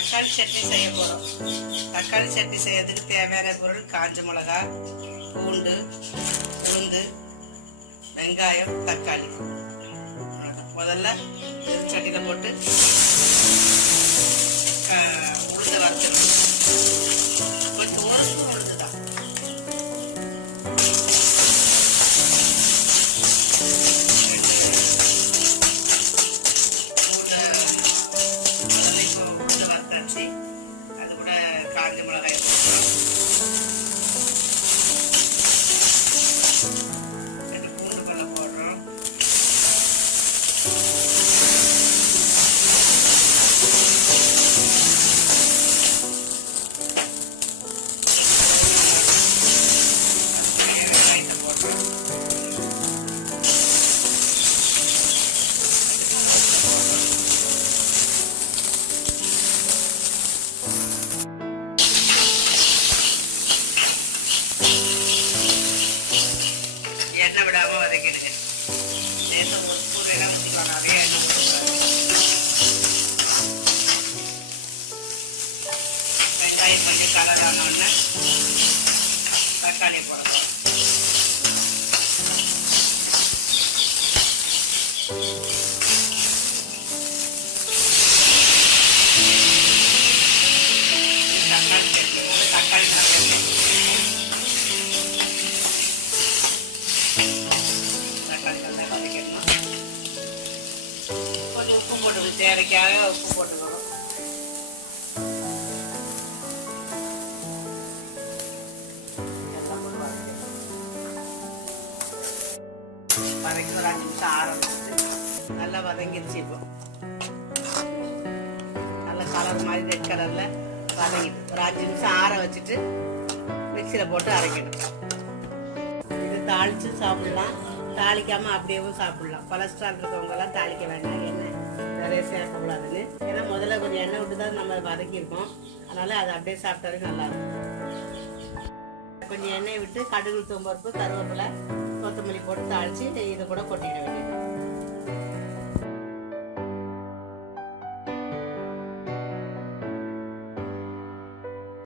தக்காளி சட்னி செய்ய போகிறோம். தக்காளி சட்னி செய்யறதுக்கு தேவையான பொருள் காஞ்ச மிளகாய், பூண்டு, உளுந்து, வெங்காயம், தக்காளி. முதல்ல சட்டியில் போட்டு உளுந்து வறுத்துக்கணும். கொஞ்சம் உளுந்து தான் உளுந்து வறுத்தாச்சு. அது கூட காஞ்ச மிளகாய் போடுறோம். பூண்டு பல்ல போடுறோம். எண்ணெய் விடாம வதக்கிடுங்க. லேசாக ஒரு ஸ்பூன் எண்ணெய் ஊற்றிக்கலாம். நிறைய எண்ணெய் ஊற்றக்கூடாது. வெங்காயம் கொஞ்சம் கலர் ஆனோடனே தக்காளி போடலாம். தக்காளி நல்லா வதக்கிடணும். கொஞ்சம் உப்பு போட்டு தேவைக்காக உப்பு போட்டுக்கணும். வதக்கி ஒரு 5 நிமிஷம் ஆரம்பிச்சு நல்லா வதங்கிடுச்சு. இப்போ நல்ல கலர் மாதிரி ரெட் கலர்ல வதங்கிட்டு ஒரு 5 நிமிஷம் ஆற வச்சுட்டு மிக்சியில் போட்டு அரைக்கணும். இது தாளித்து சாப்பிடலாம், தாளிக்காமல் அப்படியேவும் சாப்பிடலாம். கொலஸ்ட்ரால் இருக்கவங்கெல்லாம் தாளிக்க வேண்டாம், எண்ணெய் நிறைய சேர்க்கக்கூடாதுன்னு. ஏன்னா முதல்ல கொஞ்சம் எண்ணெய் விட்டு தான் நம்ம வதக்கியிருக்கோம். அதனால் அதை அப்படியே சாப்பிட்டாலே நல்லாயிருக்கும். கொஞ்சம் எண்ணெய் விட்டு கடுகு, உளுத்தம்பருப்பு, கருவேப்பிலை, கொத்தமல்லி போட்டு தாளித்து இதை கூட கொட்டிட வேண்டியது.